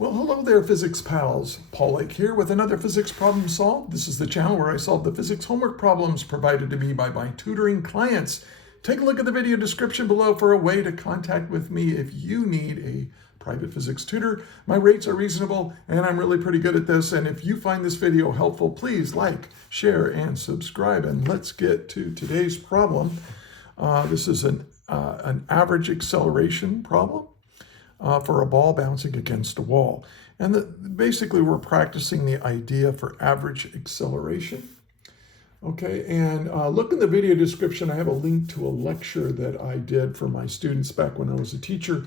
Well, hello there, physics pals. Paul Lake here with another physics problem solved. This is the channel where I solve the physics homework problems provided to me by my tutoring clients. Take a look at the video description below for a way to contact with me if you need a private physics tutor. My rates are reasonable and I'm really pretty good at this. And if you find this video helpful, please like, share, and subscribe. And let's get to today's problem. This is an average acceleration problem. For a ball bouncing against a wall. And basically we're practicing the idea for average acceleration. Okay, and look in the video description. I have a link to a lecture that I did for my students back when I was a teacher,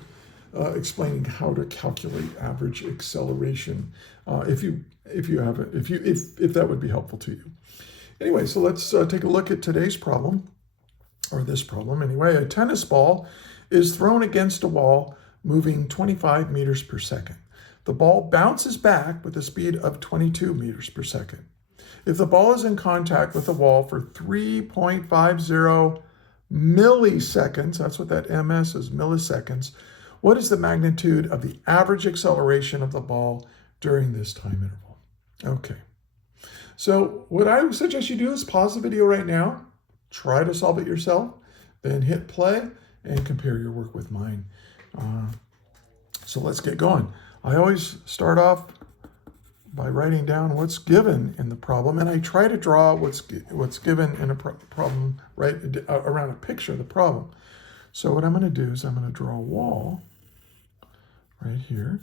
explaining how to calculate average acceleration. If that would be helpful to you. Anyway, so let's take a look at today's problem, or this problem anyway. A tennis ball is thrown against a wall moving 25 meters per second. The ball bounces back with a speed of 22 meters per second. If the ball is in contact with the wall for 3.50 milliseconds, that's what that ms is, milliseconds, what is the magnitude of the average acceleration of the ball during this time interval? Okay, so what I would suggest you do is pause the video right now, try to solve it yourself, then hit play and compare your work with mine. So let's get going. I always start off by writing down what's given in the problem, and I try to draw what's given in a problem right around a picture of the problem. So what I'm going to do is I'm going to draw a wall right here.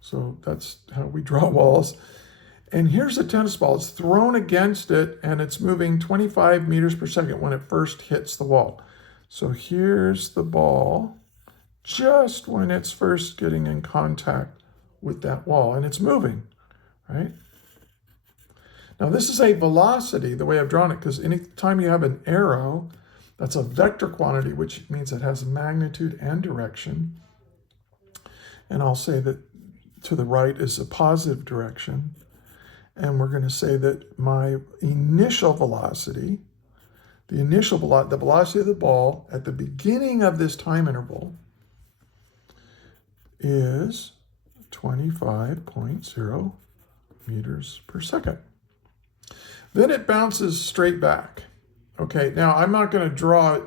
So that's how we draw walls. And here's a tennis ball. It's thrown against it, and it's moving 25 meters per second when it first hits the wall. So here's the ball just when it's first getting in contact with that wall, and it's moving, right? Now this is a velocity, the way I've drawn it, because anytime you have an arrow, that's a vector quantity, which means it has magnitude and direction. And I'll say that to the right is a positive direction. And we're going to say that my initial velocity, the velocity of the ball at the beginning of this time interval is 25.0 meters per second. Then it bounces straight back. Okay, now I'm not going to draw it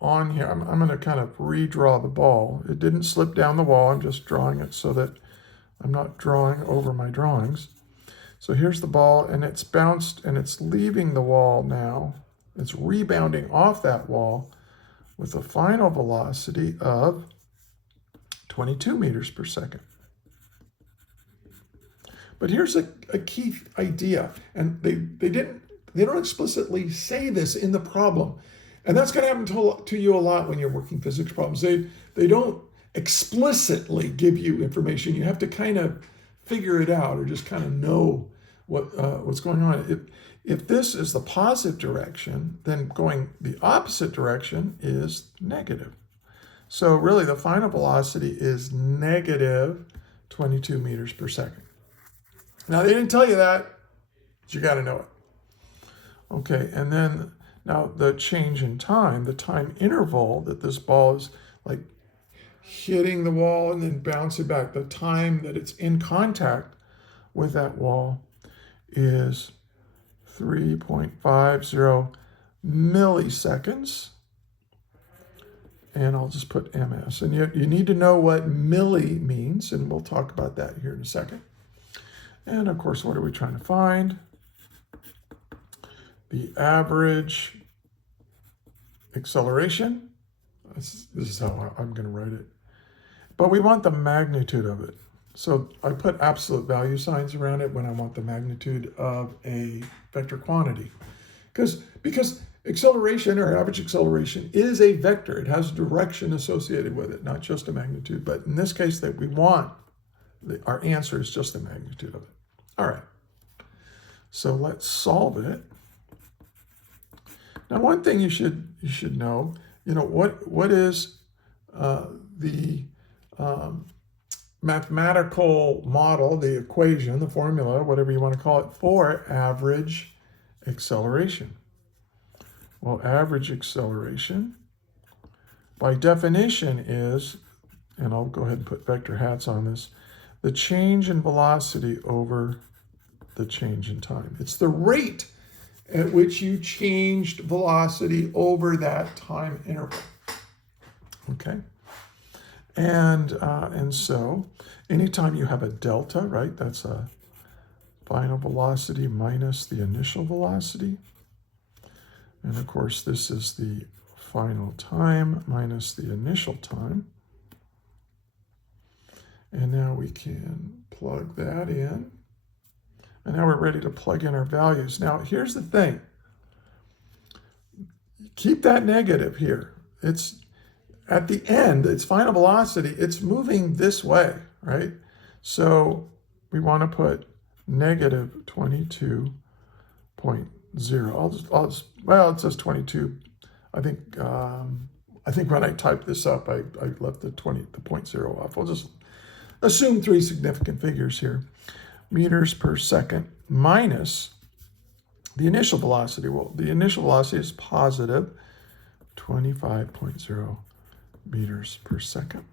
on here. I'm going to kind of redraw the ball. It didn't slip down the wall. I'm just drawing it so that I'm not drawing over my drawings. So here's the ball, and it's bounced, and it's leaving the wall now. It's rebounding off that wall with a final velocity of 22 meters per second. But here's a key idea, and they don't explicitly say this in the problem. And that's going to happen to you a lot when you're working physics problems. They don't explicitly give you information. You have to kind of figure it out, or just kind of know what's going on. If this is the positive direction, then going the opposite direction is negative. So really the final velocity is negative 22 meters per second. Now they didn't tell you that, but you got to know it. Okay, and then now the change in time, the time interval that this ball is like hitting the wall and then bouncing back, the time that it's in contact with that wall is 3.50 milliseconds. And I'll just put ms. And you need to know what milli means, and we'll talk about that here in a second. And of course, what are we trying to find? The average acceleration. This is how I'm going to write it. But we want the magnitude of it. So I put absolute value signs around it when I want the magnitude of a vector quantity. Because acceleration, or average acceleration, is a vector. It has direction associated with it, not just a magnitude. But in this case, that we want, our answer is just the magnitude of it. All right, so let's solve it. Now, one thing you should know, what is the mathematical model, the equation, the formula, whatever you want to call it, for average acceleration? Well, average acceleration, by definition, is and I'll go ahead and put vector hats on this, the change in velocity over the change in time. It's the rate at which you changed velocity over that time interval. Okay? And so anytime you have a delta, right, that's a final velocity minus the initial velocity. And of course, this is the final time minus the initial time. And now we can plug that in. And now we're ready to plug in our values. Now, here's the thing. Keep that negative here. It's at the end, its final velocity, it's moving this way, right? So we want to put negative 22.0. Well, it says 22. I think when I typed this up, I left the 0.0 off. I'll just assume 3 significant figures here. Meters per second minus the initial velocity. Well, the initial velocity is positive 25.0 meters per second.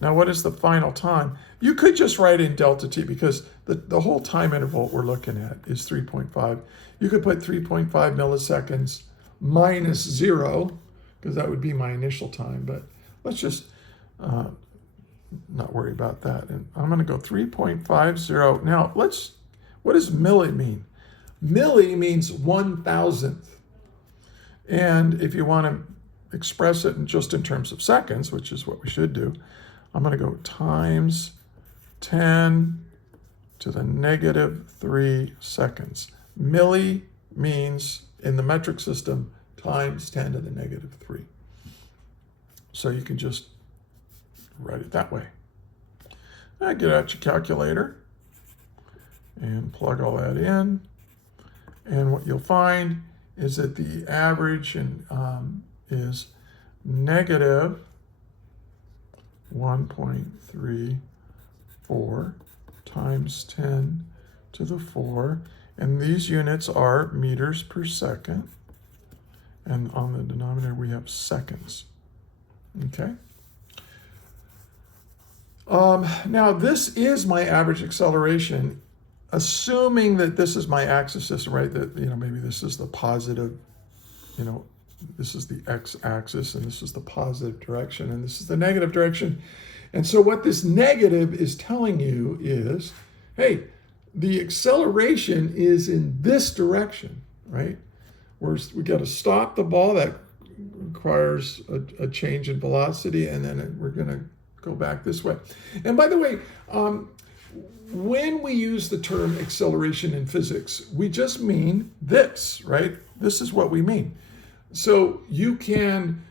Now, what is the final time? You could just write in delta t because the whole time interval we're looking at is 3.5. You could put 3.5 milliseconds minus 0 because that would be my initial time. But let's just not worry about that. And I'm going to go 3.50. Now, what does milli mean? Milli means 1,000th. And if you want to express it just in terms of seconds, which is what we should do, I'm going to go times 10 to the negative 3 seconds. Milli means, in the metric system, times 10 to the negative 3. So you can just write it that way. Now get out your calculator and plug all that in. And what you'll find is that the average is negative 1.34 times 10 to the 4. And these units are meters per second. And on the denominator, we have seconds. Okay? Now, this is my average acceleration, assuming that this is my axis system, right? That, maybe this is the positive, this is the x-axis, and this is the positive direction, and this is the negative direction. And so what this negative is telling you is, hey, the acceleration is in this direction, right? We got to stop the ball. That requires a change in velocity, and then we're going to go back this way. And by the way, when we use the term acceleration in physics, we just mean this, right? This is what we mean. So you can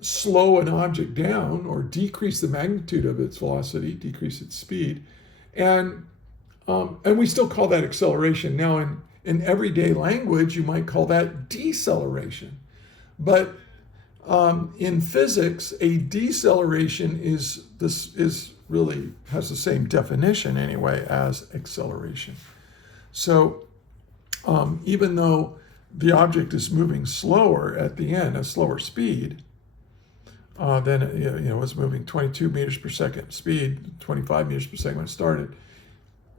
slow an object down or decrease the magnitude of its velocity, decrease its speed, and we still call that acceleration. Now, in everyday language, you might call that deceleration. But in physics, a deceleration really has the same definition anyway as acceleration. So even though the object is moving slower at the end, a slower speed, then it was moving 22 meters per second speed, 25 meters per second when it started.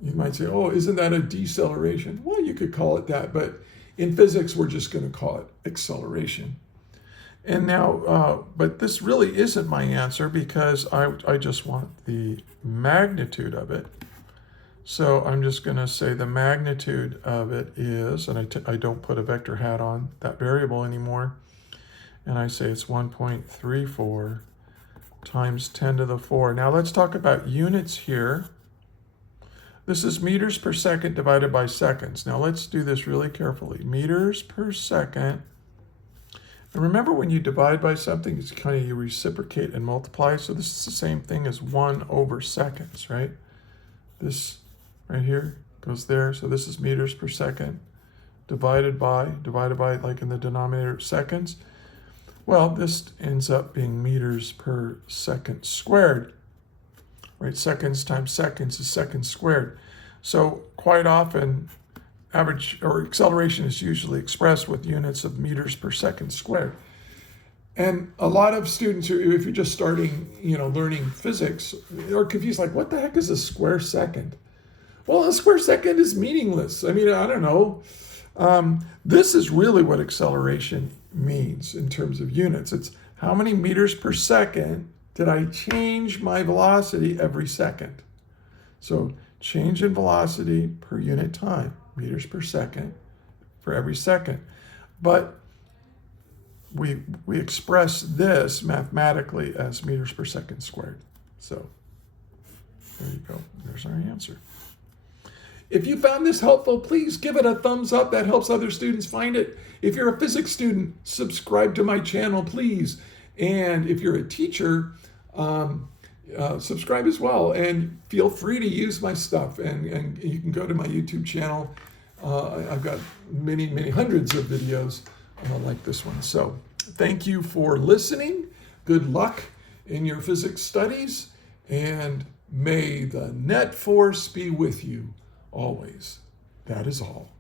You might say, oh, isn't that a deceleration? Well, you could call it that, but in physics, we're just going to call it acceleration. And now, but this really isn't my answer because I just want the magnitude of it. So I'm just going to say the magnitude of it is, and I don't put a vector hat on that variable anymore, and I say it's 1.34 times 10 to the 4. Now let's talk about units here. This is meters per second divided by seconds. Now let's do this really carefully. Meters per second. And remember, when you divide by something, it's kind of you reciprocate and multiply. So this is the same thing as 1 over seconds, right? This right here goes there. So this is meters per second divided by, like in the denominator, seconds. Well, this ends up being meters per second squared, right? Seconds times seconds is seconds squared. So quite often, average or acceleration is usually expressed with units of meters per second squared. And a lot of students, if you're just starting, learning physics, are confused, like, what the heck is a square second? Well, a square second is meaningless. I mean, I don't know. This is really what acceleration means in terms of units. It's how many meters per second did I change my velocity every second? So change in velocity per unit time, meters per second for every second. But we express this mathematically as meters per second squared. So there you go. There's our answer. If you found this helpful, please give it a thumbs up. That helps other students find it. If you're a physics student, subscribe to my channel, please. And if you're a teacher, subscribe as well. And feel free to use my stuff. And you can go to my YouTube channel. I've got many, many hundreds of videos like this one. So thank you for listening. Good luck in your physics studies. And may the net force be with you always. That is all.